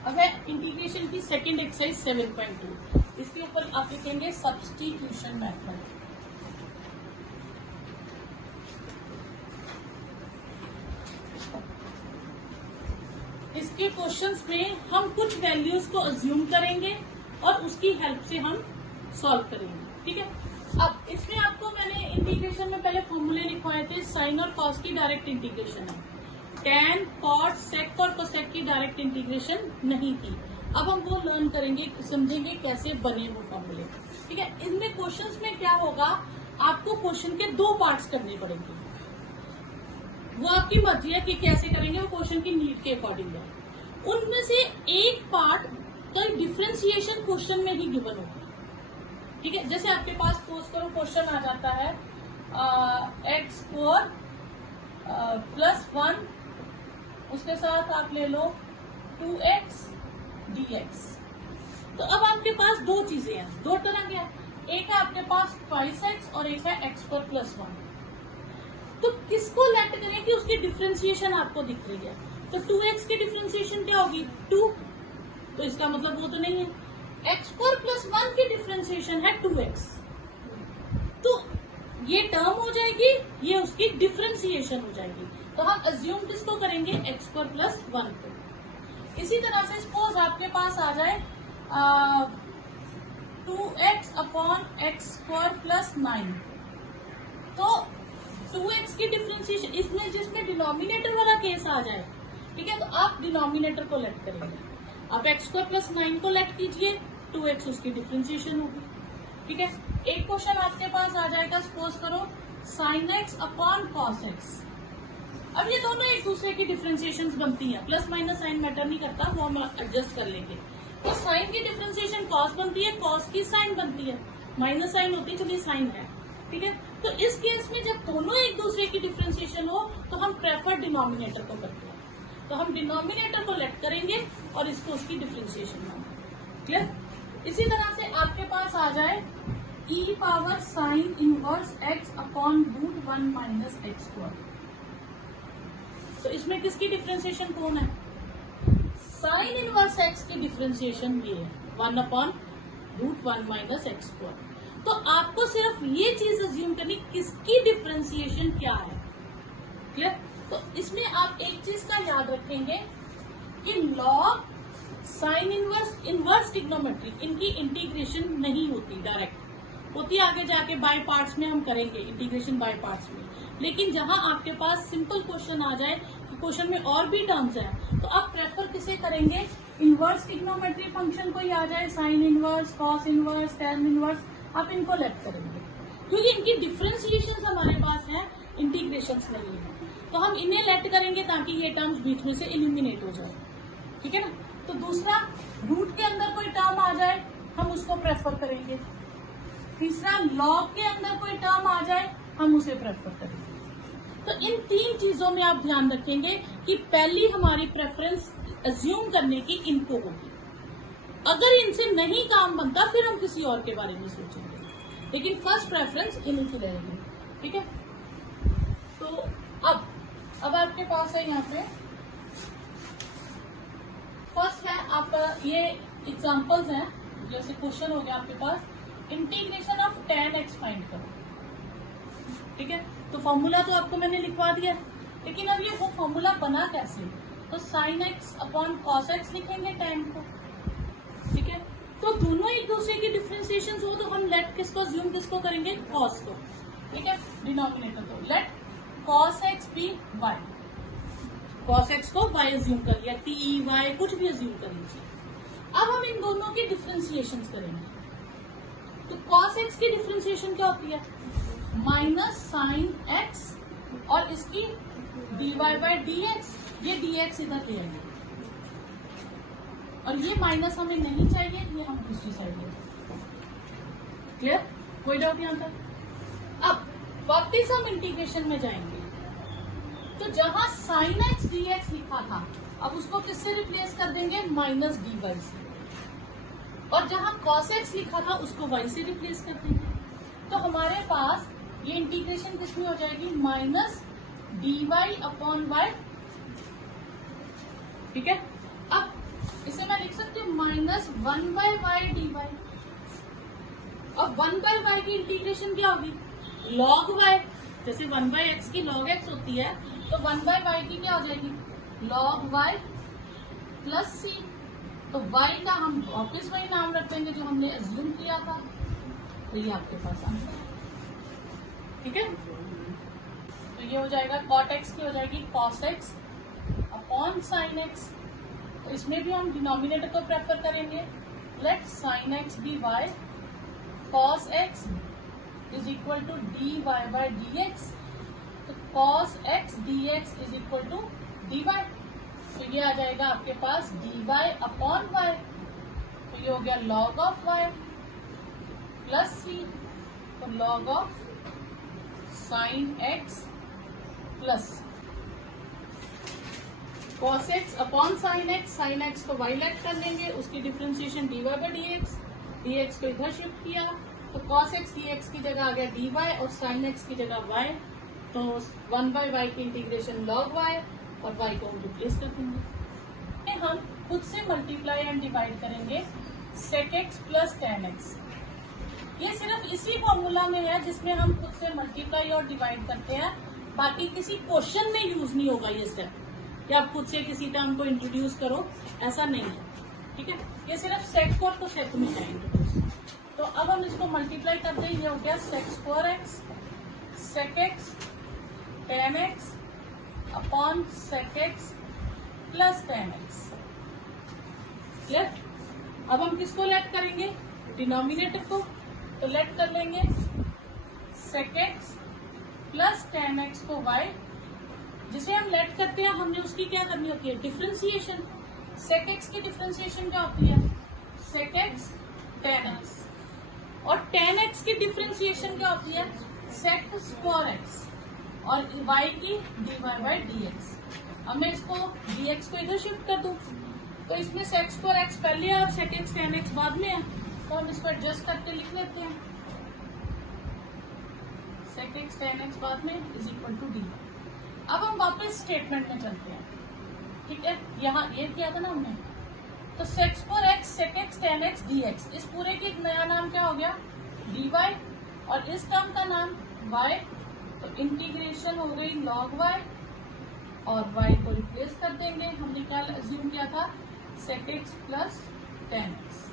अब है इंटीग्रेशन की सेकेंड एक्सरसाइज 7.2। इसके ऊपर आप लिखेंगे सब्स्टिट्यूशन मेथड। इसके क्वेश्चंस में हम कुछ वैल्यूज को अज्यूम करेंगे और उसकी हेल्प से हम सॉल्व करेंगे, ठीक है। अब इसमें आपको मैंने इंटीग्रेशन में पहले फॉर्मूले लिखवाए थे, साइन और कॉस की डायरेक्ट इंटीग्रेशन है, टैन, कॉट, सेक और कोसेक की डायरेक्ट इंटीग्रेशन नहीं थी। अब हम वो लर्न करेंगे, समझेंगे कैसे बने वो फॉर्मूले, ठीक है। इनमें क्वेश्चंस में क्या होगा, आपको क्वेश्चन के दो पार्ट्स करने पड़ेंगे, वो आपकी मर्जी है कि कैसे करेंगे, वो क्वेश्चन की नीड के अकॉर्डिंग है। उनमें से एक पार्ट का डिफरेंशिएशन क्वेश्चन में ही गिवन होगा, ठीक है। जैसे आपके पास सपोज करो क्वेश्चन आ जाता है एक्स स्क्वायर प्लस 1, उसके साथ आप ले लो 2x dx। तो अब आपके पास दो चीजें हैं, दो तरह के हैं, एक है आपके पास 5x और एक है x स्क्वायर प्लस 1। तो किसको लेट करें कि उसकी डिफरेंशिएशन आपको दिख रही है, तो 2x की डिफरेंशिएशन क्या होगी 2, तो इसका मतलब वो तो नहीं है। x स्क्वायर प्लस 1 की डिफरेंशिएशन है 2x, तो ये टर्म हो जाएगी, ये उसकी डिफरेंशिएशन हो जाएगी। तो हम अज्यूम किसको करेंगे, x स्क्वायर प्लस 1 को। इसी तरह से सपोज आपके पास आ जाए 2x upon x square plus 9, तो 2x की डिफरेंशिएशन इसमें जिसमें डिनोमिनेटर वाला केस आ जाए, ठीक है, तो आप डिनोमिनेटर को लेट करेंगे, आप एक्स स्क्वायर प्लस 9 को लेट कीजिए, 2x उसकी डिफरेंशिएशन होगी, ठीक है। एक क्वेश्चन आपके पास आ जाएगा, सपोज करो sine x upon cos x. अब ये दोनों एक दूसरे की डिफरेंशिएशन बनती है, प्लस माइनस साइन मैटर नहीं करता, वो हम एडजस्ट कर लेंगे। तो साइन की डिफरेंशिएशन कॉस बनती है, कॉस की साइन बनती है, माइनस साइन होती है, चलिए साइन है, ठीक है। तो इस केस में जब दोनों एक दूसरे की डिफरेंशिएशन हो तो हम प्रेफर डिनोमिनेटर को करते हैं, तो हम डिनोमिनेटर को लेट करेंगे और इसको उसकी डिफरेंशिएशन मानेंगे, क्लियर। इसी तरह से आपके पास आ जाए e power sine inverse x upon root 1 minus x square. तो इसमें किसकी डिफरेंशिएशन कौन है, साइन इनवर्स x की डिफरेंशिएशन ये है 1 upon root 1 minus x square. तो आपको सिर्फ ये चीज अज्यूम करनी किसकी डिफरेंशिएशन क्या है, क्लियर। तो इसमें आप एक चीज का याद रखेंगे कि log, sine inverse, inverse trigonometry, इनकी इंटीग्रेशन नहीं होती, डायरेक्ट होती आगे जाके बाय पार्ट्स में हम करेंगे इंटीग्रेशन बाय पार्ट्स में। लेकिन जहां आपके पास सिंपल क्वेश्चन आ जाए कि क्वेश्चन में और भी टर्म्स हैं, तो आप प्रेफर किसे करेंगे, इनवर्स ट्रिग्नोमेट्री फंक्शन को ही आ जाए, sine inverse, cos inverse, tan inverse, आप इनको लेट करेंगे क्योंकि इनकी डिफरेंशिएशन हमारे पास है, इंटीग्रेशन नहीं है, तो हम इन्हें लेट करेंगे ताकि ये टर्म्स बीच में से एलिमिनेट हो जाए, ठीक है ना। तो दूसरा, रूट के अंदर कोई टर्म आ जाए हम उसको प्रेफर करेंगे। तीसरा, लॉग के अंदर कोई टर्म आ जाए हम उसे प्रेफर करेंगे। तो इन तीन चीजों में आप ध्यान रखेंगे कि पहली हमारी प्रेफरेंस अज्यूम करने की इनको होगी, अगर इनसे नहीं काम बनता फिर हम किसी और के बारे में सोचेंगे, लेकिन फर्स्ट प्रेफरेंस इन्हीं की रहेगी, ठीक है। तो अब आपके पास है यहाँ पे फर्स्ट है आपका, ये एग्जांपल्स हैं, जैसे क्वेश्चन हो गया आपके पास integration of tan x find करो, ठीक है। तो फॉर्मूला तो आपको मैंने लिखवा दिया, लेकिन अब ये वो फॉर्मूला बना कैसे, तो sine x upon cos x लिखेंगे tan को, ठीक है। तो दोनों एक दूसरे की डिफरेंशिएशन हो तो हम लेट किसको अज्यूम किसको करेंगे, कॉस को, ठीक है। डिनोमिनेटर को let cos x be y, cos x को वाई अज्यूम कर लिया, टी वाई कुछ भी अज्यूम कर लीजिए। अब हम इन दोनों की डिफरेंशिएशन करेंगे, तो कॉस एक्स की डिफरेंशिएशन क्या होती है, माइनस साइन एक्स और इसकी d y by d x, ये डी एक्स इधर ले आएंगे और ये माइनस हमें नहीं चाहिए, ये हम दूसरी साइड ले, क्लियर, कोई डाउट यहाँ तक। अब वापिस हम इंटीग्रेशन में जाएंगे, तो जहां साइन एक्स डी एक्स लिखा था अब उसको किससे रिप्लेस कर देंगे, माइनस डी वाई से, और जहां कॉस एक्स लिखा था उसको वाई से रिप्लेस कर देंगे। तो हमारे पास ये इंटीग्रेशन किसमें हो जाएगी, minus d y upon y, ठीक है। अब इसे मैं माइनस 1/y dy। अब 1/y की इंटीग्रेशन क्या होगी, log y। जैसे 1/x की log x होती है तो 1/y की क्या हो जाएगी, log y प्लस c। तो y का हम वापस वही नाम रख देंगे जो हमने अज्यूम किया था। तो ये आपके पास आंसर है, ठीक है। तो ये हो जाएगा cot x की हो जाएगी cos x upon sin x। तो इसमें भी हम डिनोमिनेटर को प्रेफर करेंगे। Let sin x dy cos x is equal to dy by dx। तो cos x dx is equal to dy। तो ये आ जाएगा आपके पास dy अपॉन y। तो ये हो गया log of y plus c। तो log of sin x plus cos x upon sin x को y लेट कर लेंगे, उसकी differentiation dy by dx। dx को इधर शिफ्ट किया तो cos x dx की जगह आ गया dy और sin x की जगह y। तो 1/y की इंटीग्रेशन log y और y को हम रिप्लेस कर देंगे। हम खुद से मल्टीप्लाई एंड डिवाइड करेंगे sec x plus tan x। ये सिर्फ इसी फॉर्मूला में है जिसमें हम खुद से मल्टीप्लाई और डिवाइड करते हैं, बाकी किसी क्वेश्चन में यूज नहीं होगा ये स्टेप कि आप खुद से किसी टर्म को इंट्रोड्यूस करो, ऐसा नहीं है, ठीक है। ये सिर्फ सेक को तो सेक में जाएंगे। तो अब हम इसको मल्टीप्लाई कर दें, ये हो गया sec square x sec x tan x upon sec x plus tan x। Clear. अब हम किसको लेट करेंगे, डिनोमिनेटर को। तो लेट कर लेंगे sec x plus tan x को y। जिसे हम लेट करते हैं हमने उसकी क्या करनी होती है, डिफ्रेंसिएशन। sec x की डिफ्रेंसिएशन क्या होती है, sec x tan x। और tan x की डिफ्रेंसिएशन क्या होती है, sec स्क्वायर x। और y की dy बाई dx। अब मैं इसको dx को इधर शिफ्ट कर दूं तो इसमें sec स्क्वायर x पहले है और sec x tan x बाद में है। तो हम इसको एडजस्ट करके लिख लेते हैं, sec x tan x बाद में इज इक्वल टू dy। अब हम वापस स्टेटमेंट में चलते हैं, ठीक है। यहाँ ये किया था ना हमने, तो sec square x sec x tan x dx, इस पूरे की एक नया नाम क्या हो गया, dy। और इस टर्म का नाम y। तो इंटीग्रेशन हो गई log y और y को रिप्लेस कर देंगे। हमने क्या अज्यूम किया था, sec x plus tan x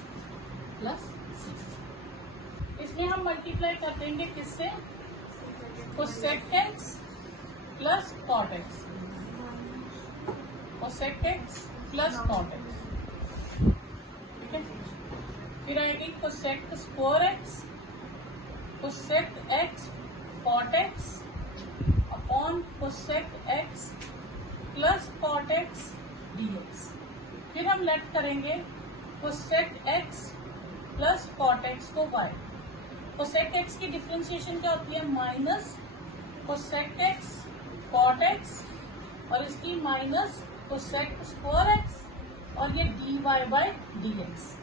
plus c। इसमें हम मल्टीप्लाई कर देंगे किससे, तो sec x plus cot x और sec x plus cot x, ठीक है। फिर आएगी cosec square x cosec x cot x upon cosec x plus cot x dx। फिर हम लेट करेंगे cosec x plus cot x को y। cosec x की डिफ्रेंसिएशन क्या होती है, minus cosec x cot x और इसकी माइनस cosec स्क्वायर x और ये dy बाई dx।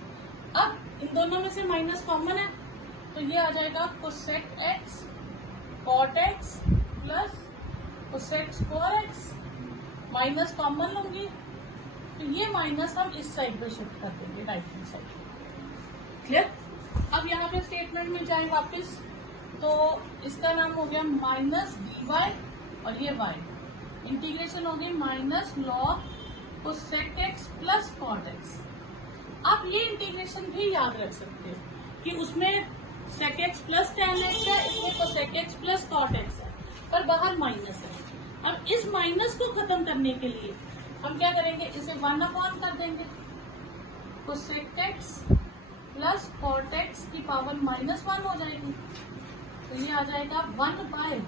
अब इन दोनों में से माइनस कॉमन है तो ये आ जाएगा cosec x cot x plus cosec square x। Minus common लूंगी तो ये माइनस हम इस साइड पे शिफ्ट कर देंगे, राइट हैंड साइड। क्लियर। अब यहाँ पे स्टेटमेंट में जाए वापस, तो इसका नाम हो गया माइनस dy और ये y। इंटीग्रेशन हो गई minus log cosec x plus cot x। आप ये इंटीग्रेशन भी याद रख सकते हो कि उसमें sec x plus tan x है, इसमें cosec x plus cot x है, पर बाहर माइनस है। अब इस माइनस को खत्म करने के लिए हम क्या करेंगे, इसे 1 अपॉन कर देंगे। cosec x plus cot x की पावर -1 हो जाएगी। तो ये आ जाएगा 1 by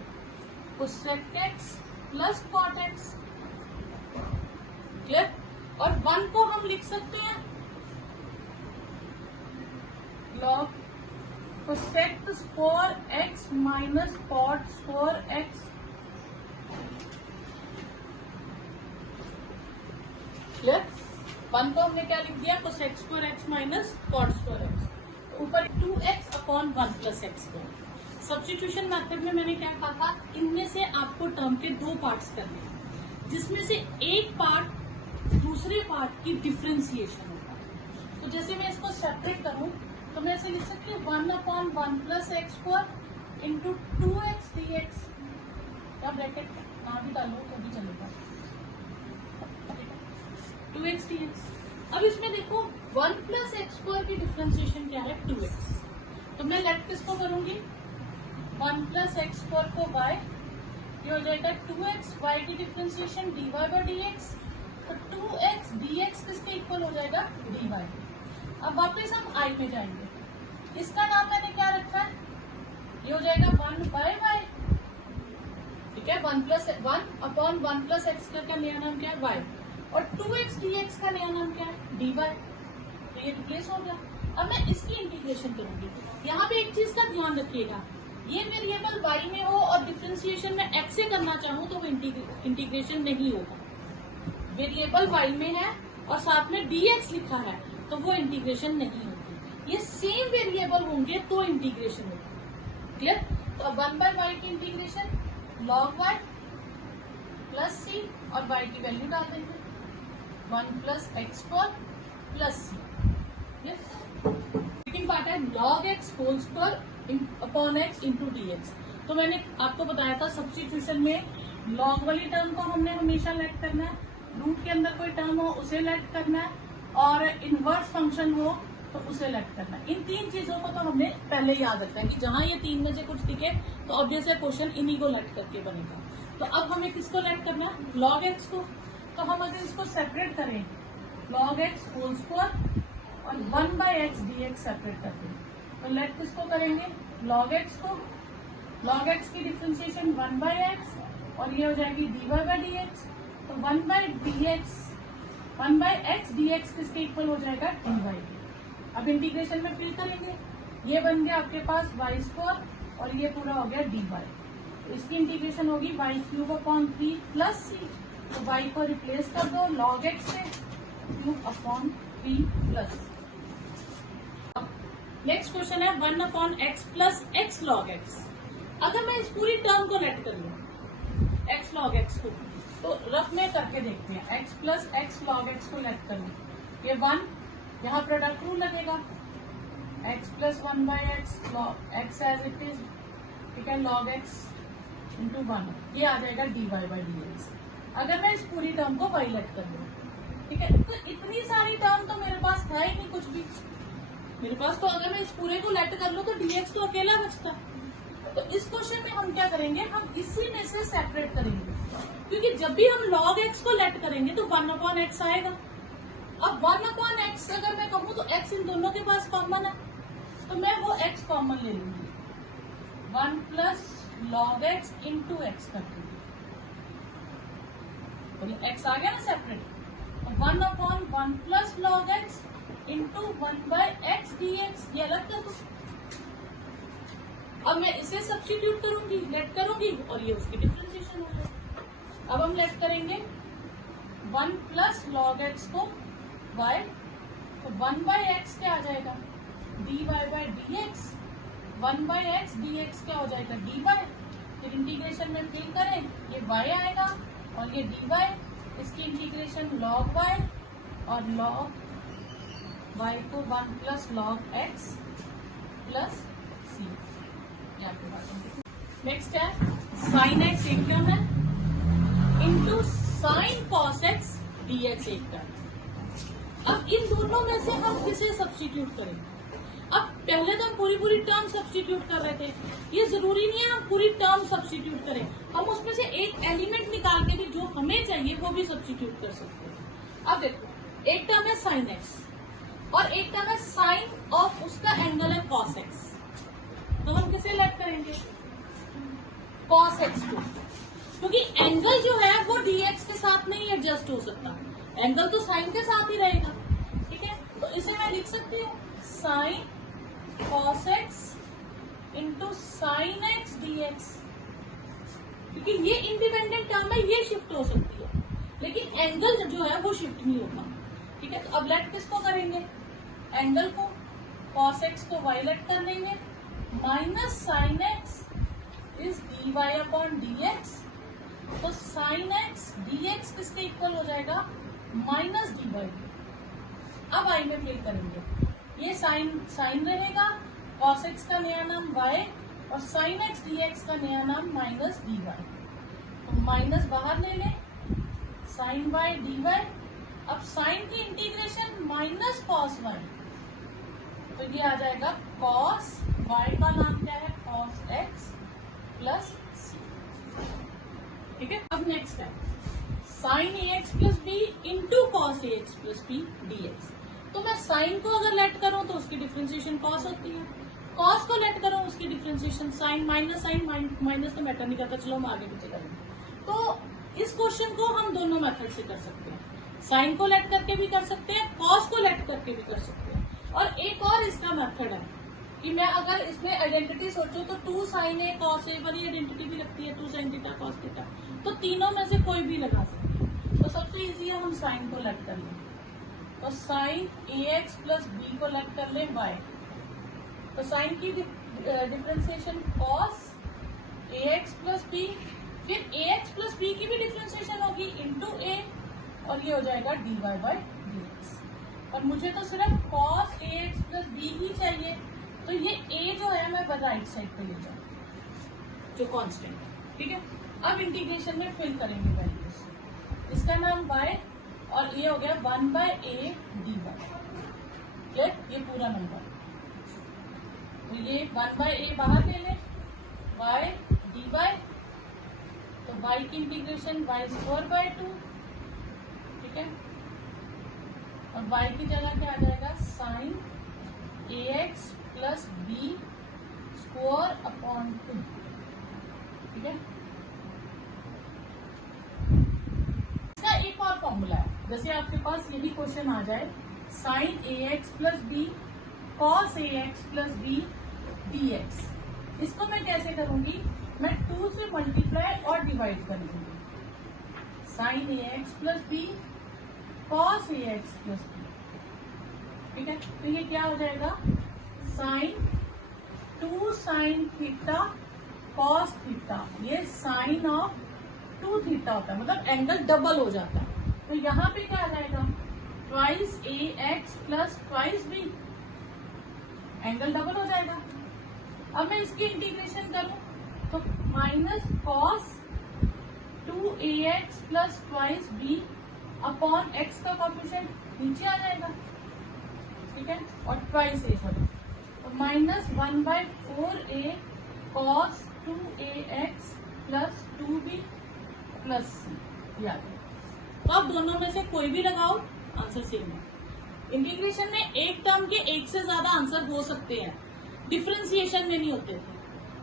cosec x plus cot x। Clear. और 1 को हम लिख सकते हैं log cosec square x minus cot square x। Clear. 1 को हमने क्या लिख दिया, cosec square x minus cot square x। ऊपर 2x upon 1 plus x square. Substitution method में मैंने क्या कहा था, इनमें से आपको टर्म के 2 पार्ट्स करने हैं, जिसमें से एक पार्ट दूसरे पार्ट की डिफ्रेंसिएशन होगा। तो तो जैसे मैं इसको सेपरेट करूं तो मैं ऐसे लिख सकती हूँ 1/1 plus x square into 2x dx, या ब्रैकेट ना भी डालो तो भी चलेगा, 2x dx। अब इसमें देखो 1 प्लस एक्स स्क्वायर की डिफ्रेंसिएशन क्या है, 2x। तो मैं लेट किसको करूंगी, 1 प्लस एक्स स्क्वायर को y, ये हो जाएगा 2x, y की डिफ्रेंसिएशन dy बाई dx, तो 2x dx किसके इक्वल हो जाएगा, dy। अब वापस हम i में जाएंगे, इसका नाम मैंने क्या रखा है, ये हो जाएगा 1 बाय y, ठीक है, 1 अपॉन 1 प्लस एक्स का नया नाम क्या है, y, और 2x dx का नया नाम क्या है, dy। तो ये रिप्लेस हो गया। अब मैं इसकी इंटीग्रेशन करूंगी। यहाँ पे एक चीज का ध्यान रखिएगा, ये वेरिएबल y में हो और डिफरेंशिएशन में x से करना चाहूँ तो वो इंटीग्रेशन नहीं होगा। वेरिएबल y में है और साथ में dx लिखा है तो वो इंटीग्रेशन नहीं होगी। ये सेम वेरिएबल होंगे तो इंटीग्रेशन होगी। क्लियर? तो 1 बाय y की integration log y plus c और y की वैल्यू डाल देंगे 1 plus x square plus c। Second part है log x whole square upon x into dx। तो मैंने आपको बताया था सब्स्टिट्यूशन में log वाली टर्म को हमने हमेशा लेट करना है, रूट के अंदर कोई टर्म हो उसे लेट करना है, और इनवर्स फंक्शन हो तो उसे लेट करना है। इन तीन चीजों को तो हमने पहले याद रखना है कि जहां ये तीन में से कुछ दिखे तो ऑब्वियस है क्वेश्चन इन्हीं को लेट करके बनेगा। तो अब हमें किसको लेट करना है, log x को। तो हम अगर इसको सेपरेट करें log x होल स्क्वायर और 1 बाय एक्स dx सेपरेट करते हैं तो लेट किसको करेंगे, log x को। log x की डिफरेंशिएशन 1 बाय एक्स और ये हो जाएगी dy बाय dx। तो 1 बाय एक्स dx किसके इक्वल हो जाएगा, dy। अब इंटीग्रेशन में फिल करेंगे, ये बन गया आपके पास y स्क्वायर और ये पूरा हो गया dy। तो इसकी इंटीग्रेशन होगी y cube upon 3 plus c। तो y को रिप्लेस कर दो log x से, cube upon 3 plus. Next question है 1 upon x plus x log x. अगर मैं इस पूरी टर्म को लेट कर लूं एक्स लॉग एक्स को, तो रफ में करके देखते हैं। X plus x log x को लेट कर लूं, ये 1, यहाँ प्रोडक्ट रूल लगेगा, x plus 1 by x as it is, ठीक है, लॉग एक्स इंटू 1, ये आ जाएगा dy बाई dx। अगर मैं इस पूरी टर्म को y लेट कर लूं, ठीक है, तो इतनी सारी टर्म तो मेरे पास है ही नहीं कुछ भी मेरे पास। तो अगर मैं इस पूरे को लेट कर लूं तो dx तो अकेला बचता। तो इस क्वेश्चन में हम क्या करेंगे, हम इसी में से सेपरेट करेंगे, क्योंकि जब भी हम log x को लेट करेंगे तो 1 अपॉन एक्स आएगा। अब 1 अपॉन एक्स अगर मैं कहूँ तो x इन दोनों के पास कॉमन है, तो मैं वो x कॉमन ले लूंगी, 1 plus log x into x कर दूंगी। तो x आ गया ना separate, 1 upon 1 plus log x into 1 by x dx, ये अलग कर दो। अब मैं इसे सब्स्टिट्यूट करूंगी, लेट करूंगी और ये उसकी डिफरेंशिएशन हो जाएगी। अब हम लेट करेंगे 1 प्लस log x को y, तो 1 बाय एक्स क्या आ जाएगा, dy by dx। 1 by x dx क्या हो जाएगा, dy। फिर इंटीग्रेशन में फिल करें, ये y आएगा और ये dy, इसकी इंटीग्रेशन log y और log y को 1 plus log x plus c। Next है साइन x एक टर्म है into sine cos x dx एक टर्म। अब इन दोनों में से हम किसे सब्स्टिट्यूट करें। अब पहले तो हम पूरी टर्म सब्स्टिट्यूट कर रहे थे, ये जरूरी नहीं है हम पूरी टर्म सब्स्टिट्यूट करें, हम उसमें से एक एलिमेंट निकाल के भी जो हमें चाहिए वो भी सब्स्टिट्यूट कर सकते हैं। अब देखो, एक टर्म है साइन x और एक टर्म है साइन ऑफ उसका एंगल है कॉस x। तो हम किसे लेट करेंगे, कॉस x को, क्योंकि एंगल जो है वो dx के साथ नहीं एडजस्ट हो सकता, एंगल तो साइन के साथ ही रहेगा। ठीक है, तो इसे मैं लिख सकती हूँ sine cos x into sine x dx, क्योंकि ये इंडिपेंडेंट टर्म है, ये शिफ्ट हो सकती है, लेकिन एंगल जो है वो शिफ्ट नहीं होगा। ठीक है, तो अब लेट किसको करेंगे, एंगल को, cos x को y लेट कर लेंगे, minus sine x is dy upon dx। तो साइन एक्स dx किसके इक्वल हो जाएगा, माइनस dy। अब आई में फिल करेंगे। ये साइन रहेगा, cos x का नया नाम y और sin x dx का नया नाम माइनस dy। तो माइनस बाहर ले लें, sin y dy। अब साइन की इंटीग्रेशन माइनस cos y, तो ये आ जाएगा cos y का नाम क्या है, cos x प्लस c। ठीक है। अब नेक्स्ट है sin ax plus b into cos ax plus b dx। तो मैं साइन को अगर लेट करूं तो उसकी डिफ्रेंसिएशन कॉस होती है, कॉस को लेट करूं उसकी डिफ्रेंसिएशन साइन, माइनस तो मैटर नहीं करता, चलो हम आगे पीछे करेंगे। तो इस क्वेश्चन को हम दोनों मेथड से कर सकते हैं, साइन को लेट करके भी कर सकते हैं, कॉस को लेट करके भी कर सकते हैं। और एक और इसका मेथड है कि मैं अगर इसमें आइडेंटिटी सोचूं तो 2 sin a cos a वाली आइडेंटिटी भी लगती है, 2 sin थीटा cos थीटा, तो तीनों में से कोई भी लगा सकते हैं। तो सबसे इजी है हम साइन को लेट कर लें, तो साइन ax प्लस b को लेट कर लें y। तो साइन की differentiation cos ax plus b, फिर ax प्लस b की भी डिफ्रेंसिएशन होगी इंटू a, और ये हो जाएगा dy बाई dx। और मुझे तो सिर्फ cos ax प्लस b ही चाहिए, तो ये a जो है मैं राइट साइड पे ले जाऊँ जो कांस्टेंट है। ठीक है। अब इंटीग्रेशन में फिल करेंगे वैल्यूज, इसका नाम y और ये हो गया 1 बाय a dy। ये पूरा नंबर, तो ये 1 बाय a बाहर ले लें, y dy, तो y की इंटीग्रेशन y स्क्वायर बाय 2। ठीक है। और y की जगह क्या आ जाएगा, sine ax plus b square upon 2। ठीक है। इसका एक और फॉर्मूला है, जैसे आपके पास यही क्वेश्चन आ जाए, sine ax plus b cos ax plus b dx। इसको मैं कैसे करूंगी, मैं 2 से मल्टीप्लाई और डिवाइड कर दूंगी, sine ax plus b cos ax plus b। ठीक है। तो ये क्या हो जाएगा, sine 2 sine theta cos theta, ये साइन ऑफ 2 थीटा होता है, मतलब एंगल डबल हो जाता है। तो यहाँ पे क्या आ जाएगा, twice ax plus twice b, angle double हो जाएगा। अब मैं इसकी इंटीग्रेशन करूं तो minus cos 2ax plus twice b upon x का कोएफिशिएंट नीचे आ जाएगा। ठीक है। और ट्वाइस a सॉरी, तो minus 1 by 4a cos 2ax plus 2b plus c। याद है, तो आप दोनों में से कोई भी लगाओ, आंसर सेम है। इंटीग्रेशन में एक टर्म के एक से ज्यादा आंसर हो सकते हैं, डिफरेंशिएशन में नहीं होते थे,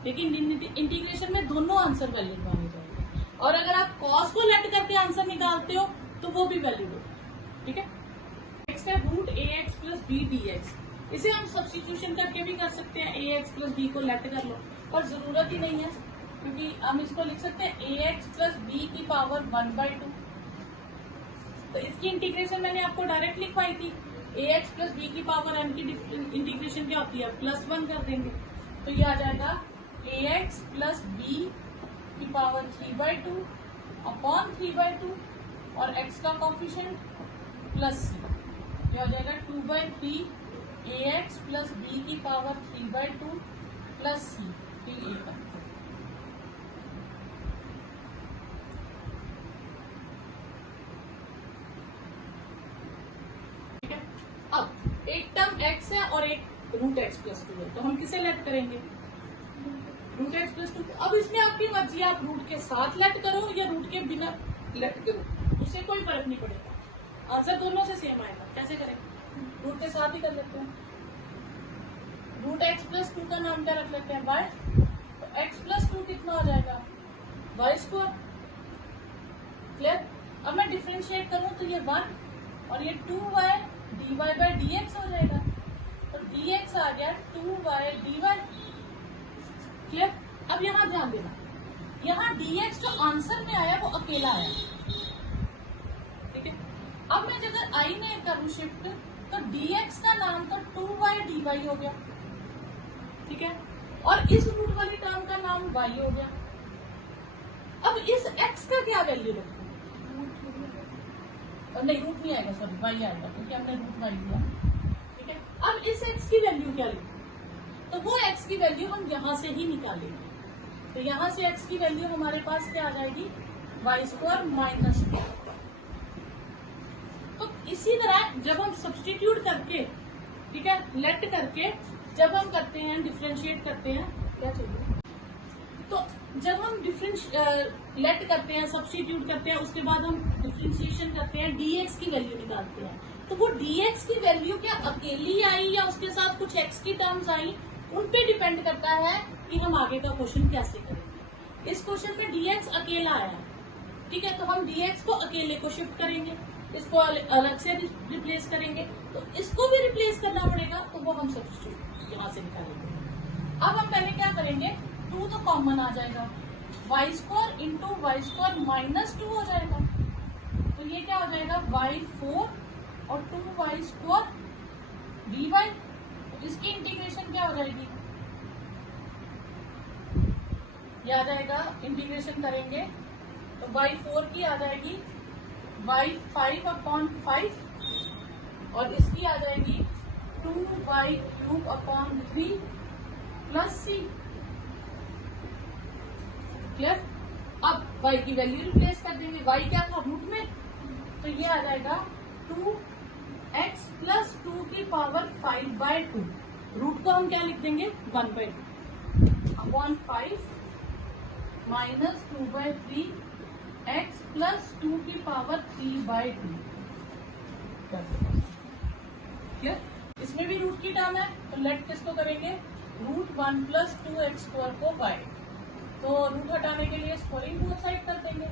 लेकिन इंटीग्रेशन में दोनों आंसर वैलिड माने जाएंगे। और अगर आप कॉस को लेट करके आंसर निकालते हो तो वो भी वैलिड होगा। ठीक है। नेक्स्ट है root ax plus b dx। इसे हम सब्स्टिट्यूशन करके भी कर सकते हैं, ax प्लस b को लेट कर लो, पर जरूरत ही नहीं है, क्योंकि हम इसको लिख सकते हैं ax प्लस b की पावर 1/2। तो इसकी इंटीग्रेशन मैंने आपको डायरेक्ट लिखवाई थी, ax प्लस b की पावर m की इंटीग्रेशन क्या होती है, +1 कर देंगे, तो ये आ जाएगा ax प्लस b की पावर 3/2 अपॉन 3/2 और x का कोएफिशिएंट प्लस c, ये हो जाएगा 2/3 ax प्लस b की पावर 3/2 प्लस c, फिर a का। अब एक टर्म x है और एक रूट x प्लस 2 है, तो हम किसे लेट करेंगे, रूट x प्लस 2। अब इसमें आपकी मर्जी, आप रूट के साथ लेट करो या रूट के बिना लेट करो, उससे कोई फर्क नहीं पड़ेगा, आंसर दोनों से सेम आएगा। कैसे करेंगे, रूट के साथ ही कर लेते हैं। रूट x प्लस 2 का नाम क्या रख लेते हैं, y, तो x प्लस 2 कितना हो जाएगा, y स्क्वायर। क्लियर। अब मैं डिफ्रेंशिएट करूं तो ये 1 और ये 2y dy बाई dx हो जाएगा, तो dx आ गया 2y dy। क्लियर। अब यहाँ ध्यान देना, यहाँ dx जो आंसर में आया वो अकेला आया। ठीक है। अब मैं अगर i में करूं शिफ्ट, तो dx का नाम तो 2y dy हो गया। ठीक है। और इस रूट वाली टर्म का नाम y हो गया। अब इस x का क्या वैल्यू रखूं, नहीं रूट नहीं आएगा, सॉरी वाई आएगा क्योंकि हमने रूट वाई दिया। ठीक है, अब इस एक्स की वैल्यू क्या लेंगे, तो वो एक्स की वैल्यू हम यहाँ से ही निकालेंगे। तो यहाँ से एक्स की वैल्यू हमारे पास क्या आ जाएगी, वाई स्क्वायर माइनस 2। तो इसी तरह जब हम सब्सटीट्यूट करके, ठीक है, लेट करके जब हम करते हैं डिफ्रेंशिएट करते हैं, क्या चाहिए, तो जब हम लेट करते हैं, सब्सटीट्यूट करते हैं, उसके बाद हम डिफ्रेंशिएशन करते हैं, dx की वैल्यू निकालते हैं, तो वो dx की वैल्यू क्या अकेली आई या उसके साथ कुछ x की टर्म्स आई, उन पे डिपेंड करता है कि हम आगे का क्वेश्चन कैसे करेंगे। इस क्वेश्चन में dx अकेला आया, ठीक है, तो हम dx को अकेले को शिफ्ट करेंगे, इसको अलग से रिप्लेस करेंगे, तो इसको भी रिप्लेस करना पड़ेगा, तो वो हम सब्स्टिट्यूट यहाँ से निकालेंगे। अब हम पहले क्या करेंगे, 2 तो कॉमन आ जाएगा, y square into y square minus 2 हो जाएगा, तो ये क्या हो जाएगा y4 और 2y स्क्वायर dy, तो इसकी इंटीग्रेशन क्या हो जाएगी, ये आ जाएगा, इंटीग्रेशन करेंगे तो y4 की आ जाएगी y5/5 और इसकी आ जाएगी 2y³ प्लस c। क्लियर। अब y की वैल्यू रिप्लेस कर देंगे, y क्या था रूट में, तो ये आ जाएगा 2x प्लस 2 की पावर 5/2, रूट को हम क्या लिख देंगे 1/2 अपॉन 5 माइनस 2/3 x प्लस 2 की पावर 3/2। क्लियर। इसमें भी रूट की टर्म है, तो लेट किसको करेंगे, √1 प्लस 2x² को y, तो रूट हटाने के लिए स्क्वायरिंग बोथ साइड कर देंगे,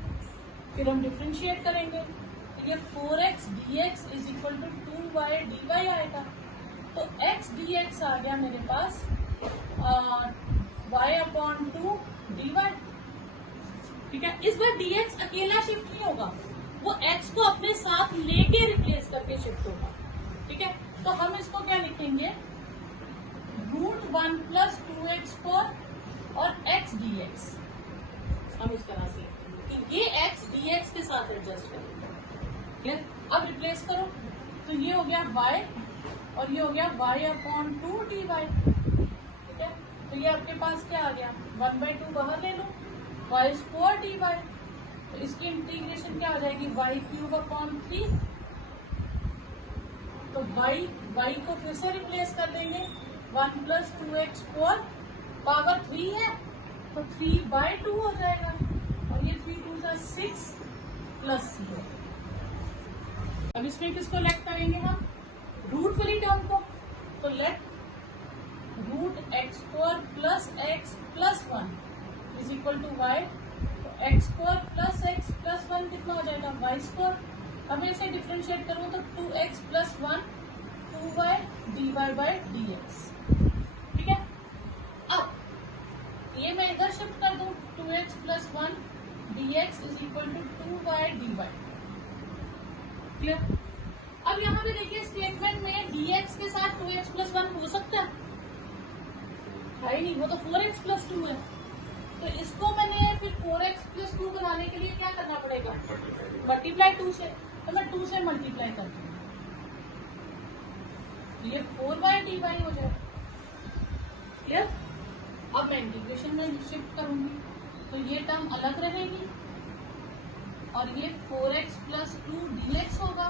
फिर हम डिफरेंशिएट करेंगे, तो ये 4x dx is equal to 2y dy आएगा, तो x dx आ गया मेरे पास y/2 dy। ठीक है, इस बार dx अकेला शिफ्ट नहीं होगा, वो x को अपने साथ लेके रिप्लेस करके शिफ्ट होगा। ठीक है, तो हम इसको क्या लिखेंगे, √1 प्लस 2x² और x dx, हम इस तरह से कि ये x dx के साथ एडजस्ट करेंगे। क्लियर। अब रिप्लेस करो, तो ये हो गया y और ये हो गया y/2 dy। ठीक है, तो ये आपके पास क्या आ गया, 1/2 बाहर ले लो, y² dy, तो इसकी इंटीग्रेशन क्या हो जाएगी y³/3, तो y को फिर से रिप्लेस कर देंगे, 1 प्लस 2x² पावर 3 है, तो 3/2 हो जाएगा, और ये 3 2 सा 6 प्लस 0। अब इसमें किसको लेट करेंगे हम, रूट वाली टर्म को, तो let √x² plus x plus 1 is equal to y, तो x² प्लस x प्लस 1 कितना हो जाएगा y²। अब इसे डिफरेंशिएट करूँ तो 2x प्लस 1 2y dy/dx। ठीक है, अब ये मैं इधर शिफ्ट कर दूं, 2x plus 1 dx is equal to 2y dy। Clear. अब यहाँ पे देखिए स्टेटमेंट में dx के साथ 2x प्लस 1 हो सकता है ही नहीं, वो तो 4x प्लस 2 है, तो इसको मैंने फिर 4x प्लस 2 बनाने के लिए क्या करना पड़ेगा, मल्टीप्लाई 2 से, तो मैं 2 से मल्टीप्लाई कर दूंगी, ये 4y dy हो जाएगा। क्लियर। अब मैं इंटीग्रेशन में शिफ्ट करूंगी, तो ये टर्म अलग रहेगी और ये 4x प्लस 2 dx होगा,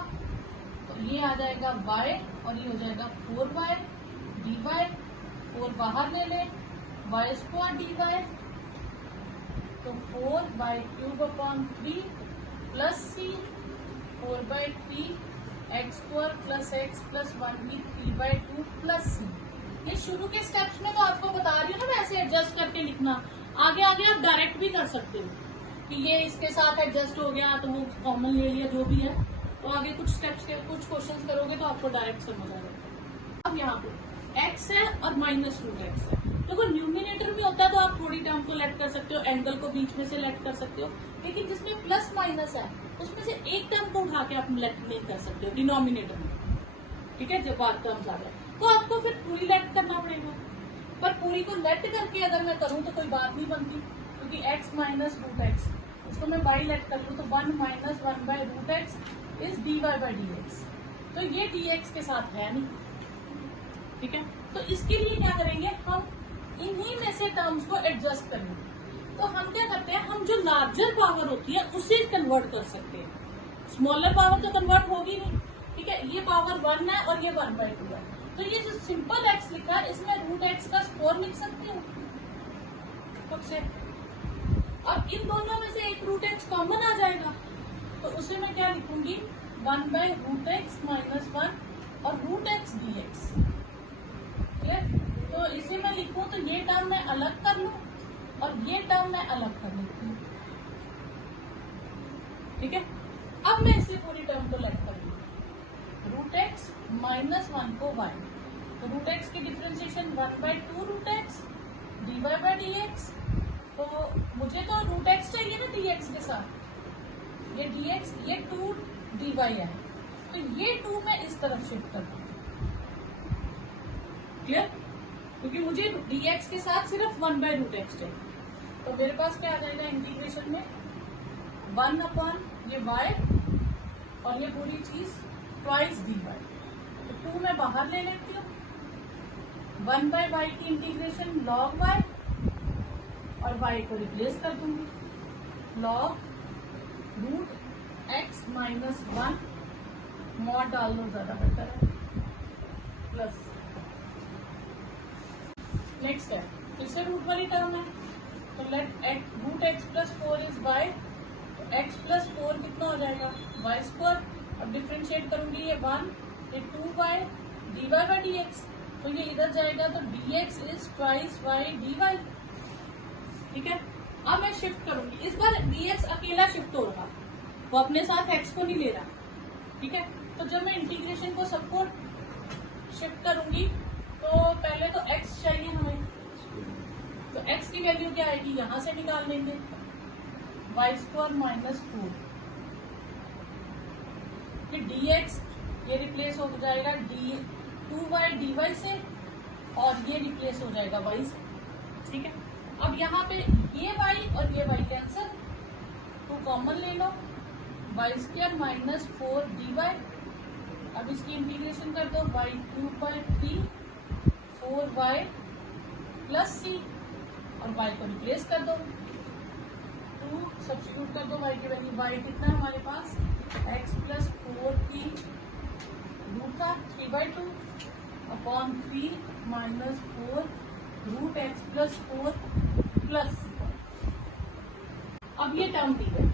तो ये आ जाएगा y और ये हो जाएगा 4y dy, 4 बाहर ले लें, y² dy, तो 4y³ plus c, 4/3 x² plus x plus 1 भी 3/2 प्लस c। ये शुरू के स्टेप्स में तो आपको बता रही हूँ ना, मैं ऐसे एडजस्ट करके लिखना, आगे आगे आप डायरेक्ट भी कर सकते हो कि ये इसके साथ एडजस्ट हो गया तो वो कॉमन ले लिया, जो भी है, तो आगे कुछ स्टेप्स के कुछ क्वेश्चंस करोगे तो आपको डायरेक्ट समझ आ जाएगा। अब यहाँ पे x है और -√x है, देखो न्यूमिनेटर भी होता है तो आप थोड़ी टर्म को लेट कर सकते हो, एंगल को बीच में से लेट कर सकते हो, लेकिन जिसमें प्लस माइनस है उसमें से एक टर्म को उठा के आप लेट नहीं कर सकते हो डिनोमिनेटर में। ठीक है, जब बात टर्म्स आ जाए तो आपको फिर पूरी लेट करना पड़ेगा, पर पूरी को लेट करके अगर मैं करूँ तो कोई बात नहीं बनती, क्योंकि x माइनस √x, इसको मैं बाई लेट कर लूँ तो 1 minus 1/√x is dy by dx। तो ये dx के साथ है नहीं, ठीक है। तो इसके लिए क्या करेंगे, हम इन्हीं में से टर्म्स को एडजस्ट करेंगे। तो हम क्या करते हैं, हम जो लार्जर पावर होती है उसे कन्वर्ट कर सकते हैं। स्मॉलर पावर तो कन्वर्ट होगी नहीं, ठीक है। ये पावर 1 है और ये 1/2 है। तो ये जो सिंपल x लिखा है इसमें रूट x का स्क्वायर लिख सकती हूँ खुद से। अब इन दोनों में से एक रूट x कॉमन आ जाएगा, तो उसे मैं क्या लिखूंगी, 1/√x माइनस 1 और √x dx। तो इसे मैं लिखूं तो ये टर्म मैं अलग कर लूं और ये टर्म मैं अलग कर लेती हूँ, ठीक है। अब मैं इसे पूरी टर्म को लेट कर लूं, √x माइनस 1 को y, तो √x की differentiation 1/2√x dy by dx। तो मुझे तो √x चाहिए ना dx के साथ, ये dx ये 2 dy है, तो ये 2 मैं इस तरफ शिफ्ट कर दूंगी, क्लियर। क्योंकि मुझे dx के साथ सिर्फ 1/√x चाहिए। तो मेरे पास क्या आ जाएगा इंटीग्रेशन में 1 ये y और ये पूरी चीज ट्वाइस dy। तो 2 मैं बाहर ले लेती हूँ, 1/y की इंटीग्रेशन log y और y को रिप्लेस कर दूंगी, log √x माइनस 1 मॉड डाल दो ज्यादा बेटर है, प्लस नेक्स्ट है फिर से रूट वाली टर्म है, तो let √x plus 4 is y। तो x प्लस 4 कितना हो जाएगा, y²। अब डिफ्रेंशिएट करूंगी, ये 1 ये 2y dy बाई dx। तो ये इधर जाएगा, तो dx is twice y dy, ठीक है। अब मैं शिफ्ट करूंगी, इस बार dx अकेला शिफ्ट हो रहा, वो अपने साथ x को नहीं ले रहा, ठीक है। तो जब मैं इंटीग्रेशन को सबको शिफ्ट करूंगी तो पहले तो x चाहिए हमें, तो x की वैल्यू क्या आएगी, यहां से निकाल लेंगे, y² माइनस 4। फिर dx ये रिप्लेस हो जाएगा 2y dy से और ये रिप्लेस हो जाएगा y से, ठीक है। अब यहाँ पे ये y और ये y कैंसिल, तो कॉमन ले लो, y² माइनस 4 dy। अब इसकी इंटीग्रेशन कर दो, y³ 4y प्लस c और y को रिप्लेस कर दो, 2 सब्स्टिट्यूट कर दो y की वैल्यू, y कितना है हमारे पास, x प्लस 4 की रूट का 3/2 upon 3 minus 4 √x plus 4 plus. अब ये टर्म दी है,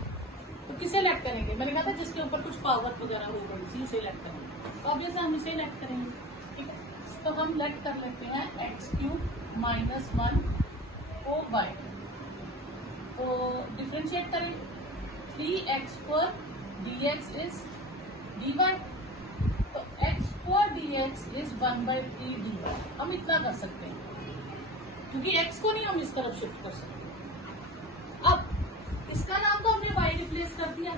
तो किसे लेट करेंगे, मैंने कहा था जिसके ऊपर कुछ पावर वगैरह होगा उसी से लेट करेंगे। तो ऑब्वियसली हम इसे लेट करेंगे, ठीक है। तो हम लेट कर लेते हैं x³ माइनस 1 को y। तो डिफ्रेंशिएट करें, 3x² dx इज dy। तो x² dx इज 1/3 dy। हम इतना कर सकते हैं क्योंकि x को नहीं हम इस तरफ शिफ्ट कर सकते। अब इसका नाम तो हमने y रिप्लेस कर दिया।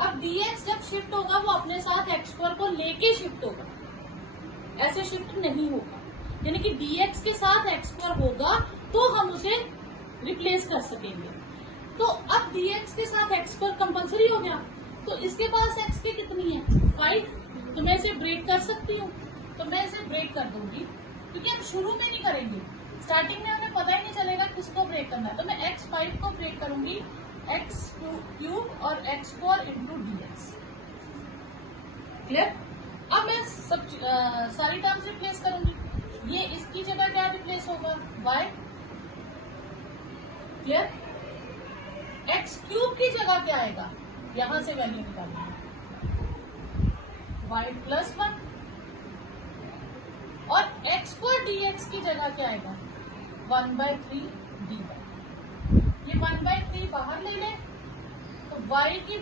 अब dx जब शिफ्ट होगा वो अपने साथ x² को लेके शिफ्ट होगा, ऐसे शिफ्ट नहीं होगा। यानी कि dx के साथ x² होगा तो हम उसे रिप्लेस कर सकेंगे। तो अब dx के साथ x² कंपलसरी हो गया, तो इसके पास x की कितनी है, 5। तो मैं इसे ब्रेक कर सकती हूँ, तो मैं इसे ब्रेक कर दूंगी क्योंकि हम शुरू में नहीं करेंगे, स्टार्टिंग में हमें पता ही नहीं चलेगा किसको ब्रेक करना है। तो मैं x5 को ब्रेक करूंगी, x³ और x4 इंटू dx, क्लियर। अब मैं सब सारी टर्म्स रिप्लेस करूंगी, ये इसकी जगह क्या रिप्लेस होगा, y, क्लियर। x³ की जगह क्या आएगा, यहां से वैल्यू निकालेंगे, y प्लस 1 और x² dx की जगह क्या आएगा, 1/3 dy। ये 1/3 बाहर ले लें तो y की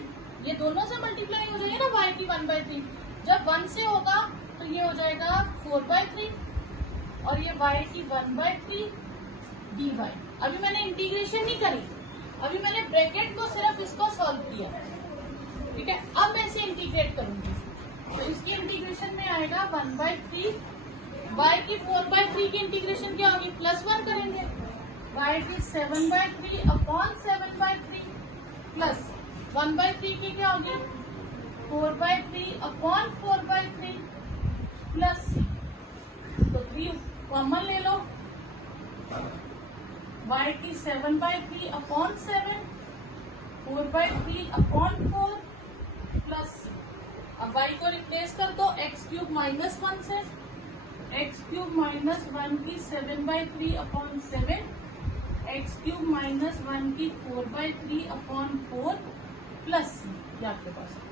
ये दोनों से मल्टीप्लाई हो जाएगी ना, y की 1/3 जब 1 से होगा तो ये हो जाएगा 4/3 और ये y की 1/3 dy। अभी मैंने इंटीग्रेशन नहीं करी, अभी मैंने ब्रैकेट को सिर्फ इसको सॉल्व किया, ठीक है। अब मैं इसे इंटीग्रेट करूंगी, तो इसकी इंटीग्रेशन में आएगा 1/3, y की 4/3 की इंटीग्रेशन क्या होगी, +1 करेंगे, y की 7/3 अपॉन 7/3 प्लस 1/3 की क्या होगी 4/3 अपॉन 4/3 प्लस सी, तो 3 कॉमन ले लो, y की 7/3 अपॉन 7, 4/3 अपॉन 4 प्लस सी। अब y को रिप्लेस कर दो x³ -1 से, x³ -1 की 7/3 अपॉन 7, x³ -1 की 4/3 अपॉन 4 प्लस सी, ये आपके पास है।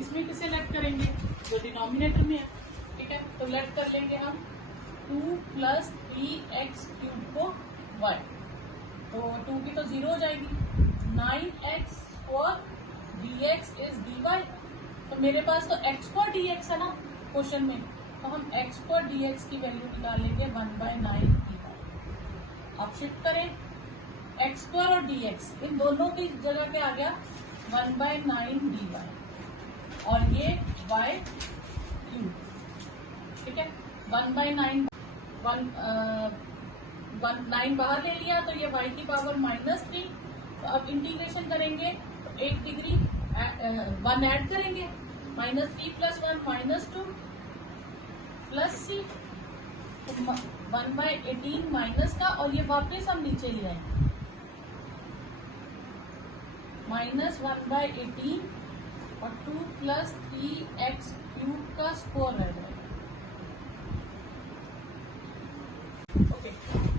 इसमें किसे लेट करेंगे, जो डिनोमिनेटर में है, ठीक है, तो लेट कर लेंगे हम 2 + 3x³ को y, तो 2 की तो 0 हो जाएगी, 9x² dx इज dy, तो मेरे पास तो x² dx है ना क्वेश्चन में, तो हम x² dx की वैल्यू निकालेंगे 1/9 dy। अब शिफ्ट करें x² और dx, इन दोनों की जगह क्या आ गया 1/9 dy, और ये y³, ठीक है, 1/9 9 बाहर ले लिया, तो ये y की पावर -3, तो अब इंटीग्रेशन करेंगे तो 1 डिग्री 1 ऐड करेंगे, -3 + 1 -2 प्लस सी, 1/18 माइनस का, और ये वापस हम नीचे ले आए, -1/18 और 2 + 3x³ का स्क्वायर रह जाएगा। ओके,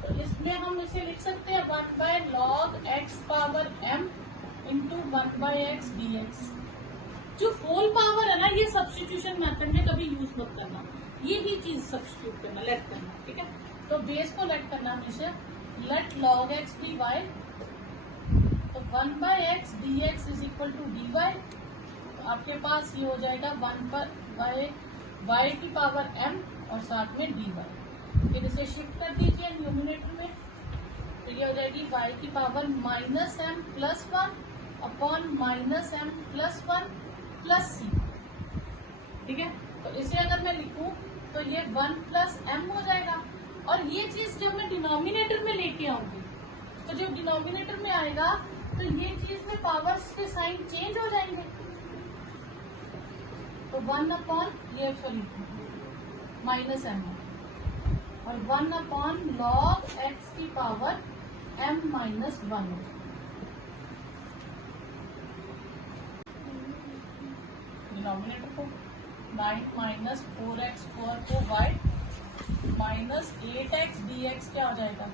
तो इसमें हम इसे लिख सकते हैं 1/log x power m into 1/x dx। जो होल पावर है ना, ये सब्स्टिट्यूशन मेथड में कभी यूज मत करना, ये ही चीज सब्स्टिट्यूट करना, लेट करना, ठीक है। तो बेस को लेट करना हमेशा, लेट log x dy, तो 1/x dx is equal to dy, तो आपके पास ये हो जाएगा 1/y की पावर m और साथ में dy। फिर इसे शिफ्ट कर दीजिए न्यूमिनेटर में, तो ये हो जाएगी y की power -m + 1 upon -m + 1 plus C, ठीक है। तो इसे अगर मैं लिखूं तो ये 1 + m हो जाएगा, और ये चीज जब मैं डिनोमिनेटर में लेके आऊंगी, तो जब डिनोमिनेटर में आएगा तो ये चीज में पावर्स के साइन चेंज हो जाएंगे, तो 1 अपॉन ये सॉरी -m और 1 अपॉन log x की पावर m - 1 डिनोमिनेटर को 9 - 4x² को y -8x dx क्या हो जाएगा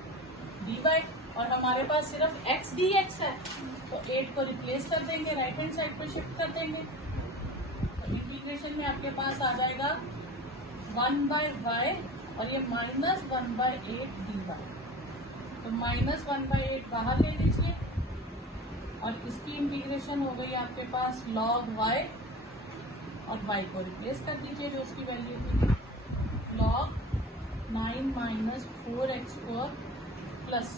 dy, और हमारे पास सिर्फ x dx है, तो 8 को रिप्लेस कर देंगे, राइट हैंड साइड पर शिफ्ट कर देंगे, तो इंटीग्रेशन में आपके पास आ जाएगा 1/y और ये -1/8 dy, तो -1/8 बाहर ले लीजिए, और इसकी इंटीग्रेशन हो गई आपके पास log y, और y को रिप्लेस कर दीजिए जो उसकी वैल्यू थी, log 9 - 4x² प्लस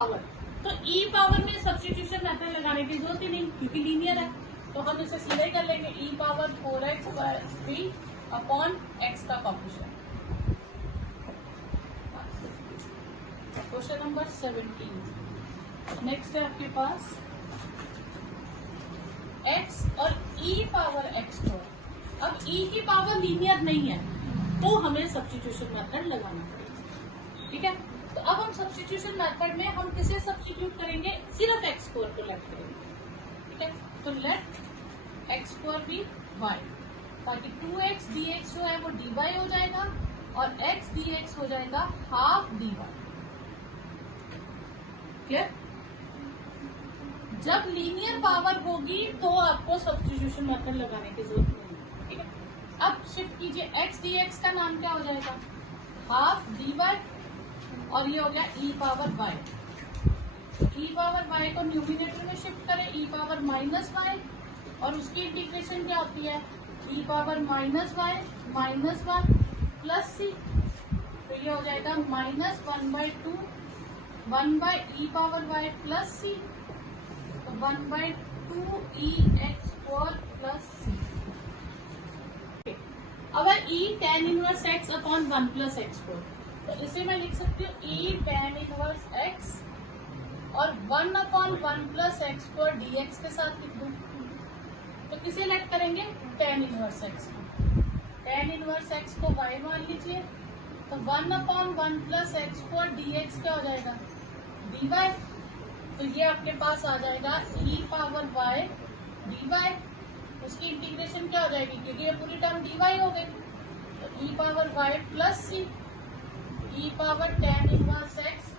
पावर। तो e पावर में सब्स्टिट्यूशन मेथड लगाने की जरूरत ही नहीं, क्योंकि लीनियर है, तो हम इसे सीधे ही कर लेंगे e power 4x/3 upon x का कोएफिशिएंट। क्वेश्चन नंबर 17 नेक्स्ट है आपके पास x और e पावर x²। अब e की पावर लीनियर नहीं है, तो हमें सब्स्टिट्यूशन मेथड लगाना पड़ेगा, ठीक है। तो अब हम सब्स्टिट्यूशन मेथड में हम किसे सब्स्टिट्यूट करेंगे, सिर्फ x² को लेट करेंगे, ठीक है। तो लेट x² भी y, ताकि 2x dx जो है वो dy हो जाएगा, और x dx हो जाएगा हाफ dy, क्लियर। जब लीनियर पावर होगी तो आपको सब्स्टिट्यूशन मेथड लगाने की जरूरत नहीं है, ठीक है। अब शिफ्ट कीजिए, x dx का नाम क्या हो जाएगा हाफ dy, और ये हो गया e power y, e power y को न्यूमिनेटर में शिफ्ट करें, e पावर -y, और उसकी इंटीग्रेशन क्या होती है e पावर -y -1 प्लस सी, तो ये हो जाएगा -1/2 1/e पावर y प्लस सी, 1/2 ex² प्लस सी। अगर e tan inverse x upon 1 + x², तो इसे मैं लिख सकती हूँ e tan इनवर्स x और 1 अपॉन 1 + x² dx के साथ लिख दूँ, तो किसे लेट करेंगे, tan इनवर्स x को। tan इनवर्स x को y मान लीजिए, तो 1/1 प्लस एक्स स्क्वायर dx क्या हो जाएगा, dy। तो ये आपके पास आ जाएगा e पावर y dy। उसकी इंटीग्रेशन क्या हो जाएगी, क्योंकि ये पूरी टर्म dy हो गई, तो e पावर y प्लस सी, e power tan inverse x